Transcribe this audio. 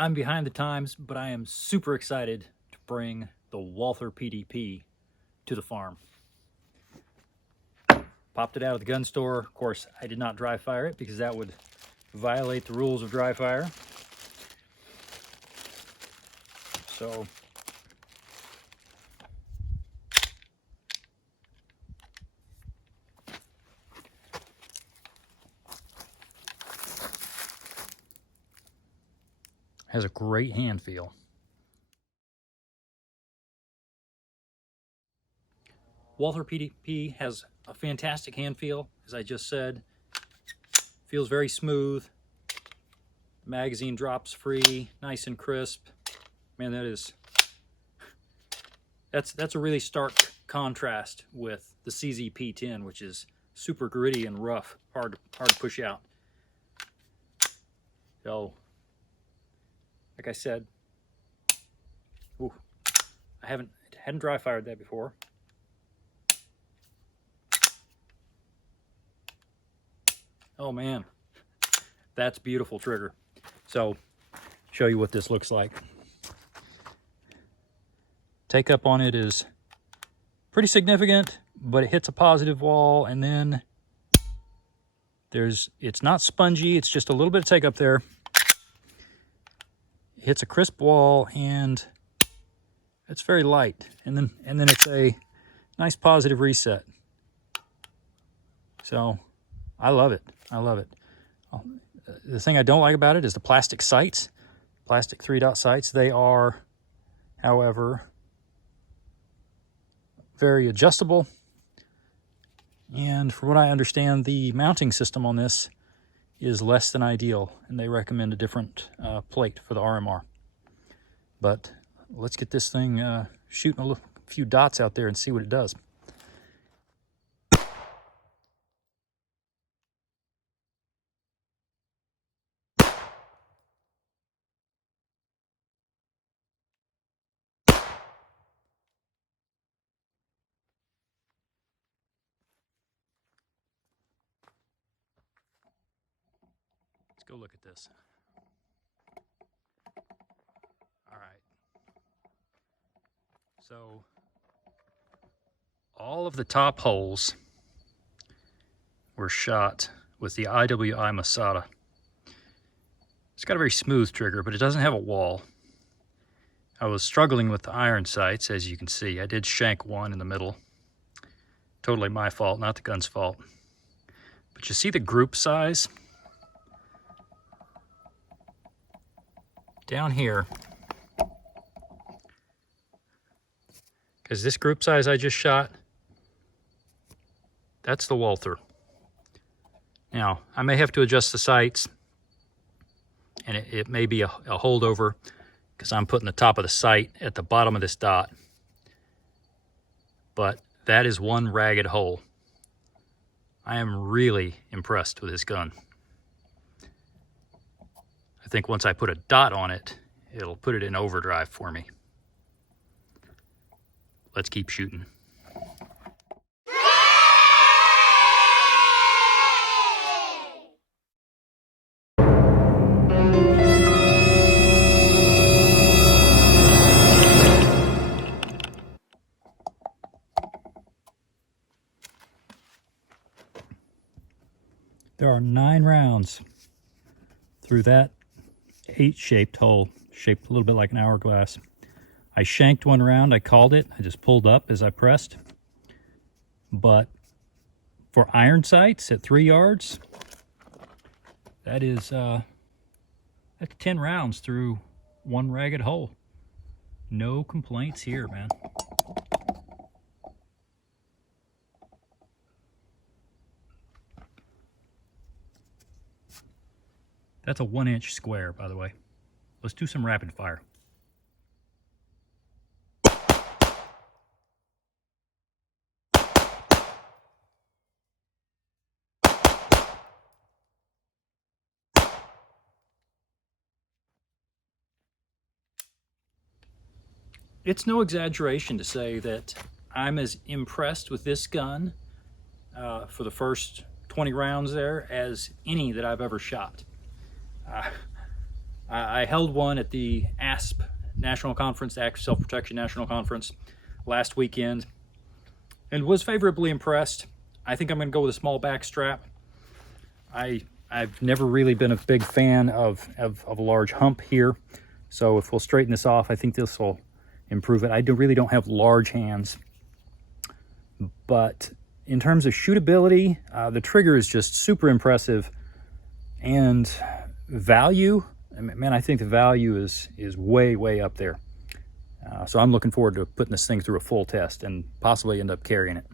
I'm behind the times, but I am super excited to bring the Walther PDP to the farm. Popped it out of the gun store. Of course, I did not dry fire it because that would violate the rules of dry fire. So has a great hand feel. Walther PDP has a fantastic hand feel, as I just said. Feels very smooth. Magazine drops free, nice and crisp. Man, that's a really stark contrast with the CZ P10, which is super gritty and rough, hard to push out. So, like I said, ooh, I hadn't dry fired that before. Oh man, that's beautiful trigger. So, show you what this looks like. Take up on it is pretty significant, but it hits a positive wall, and then it's not spongy, it's just a little bit of take up there. It hits a crisp wall, and it's very light, and then it's a nice positive reset. So I love it. I love it. The thing I don't like about it is the plastic sights, plastic 3-dot sights. They are, however, very adjustable. And from what I understand, the mounting system on this is less than ideal, and they recommend a different plate for the RMR. But let's get this thing shooting a few dots out there and see what it does. Let's go look at this. All right. So all of the top holes were shot with the IWI Masada. It's got a very smooth trigger, but it doesn't have a wall. I was struggling with the iron sights, as you can see. I did shank one in the middle. Totally my fault, not the gun's fault. But you see the group size? Down here, because this group size I just shot, that's the Walther. Now, I may have to adjust the sights, and it may be a holdover, because I'm putting the top of the sight at the bottom of this dot. But that is one ragged hole. I am really impressed with this gun. I think once I put a dot on it, it'll put it in overdrive for me. Let's keep shooting. There are 9 rounds through that 8-shaped hole, shaped a little bit like an hourglass. I shanked one round, I called it, I just pulled up as I pressed. But for iron sights at 3 yards, that's 10 rounds through one ragged hole. No complaints here, man. That's a 1-inch square, by the way. Let's do some rapid fire. It's no exaggeration to say that I'm as impressed with this gun for the first 20 rounds there as any that I've ever shot. I held one at the ASP National Conference, the Active Self-Protection National Conference, last weekend, and was favorably impressed. I think I'm going to go with a small back strap. I've never really been a big fan of a large hump here, so if we'll straighten this off, I think this will improve it. I really don't have large hands, but in terms of shootability, the trigger is just super impressive, and value, man, I think the value is way up there. So I'm looking forward to putting this thing through a full test and possibly end up carrying it.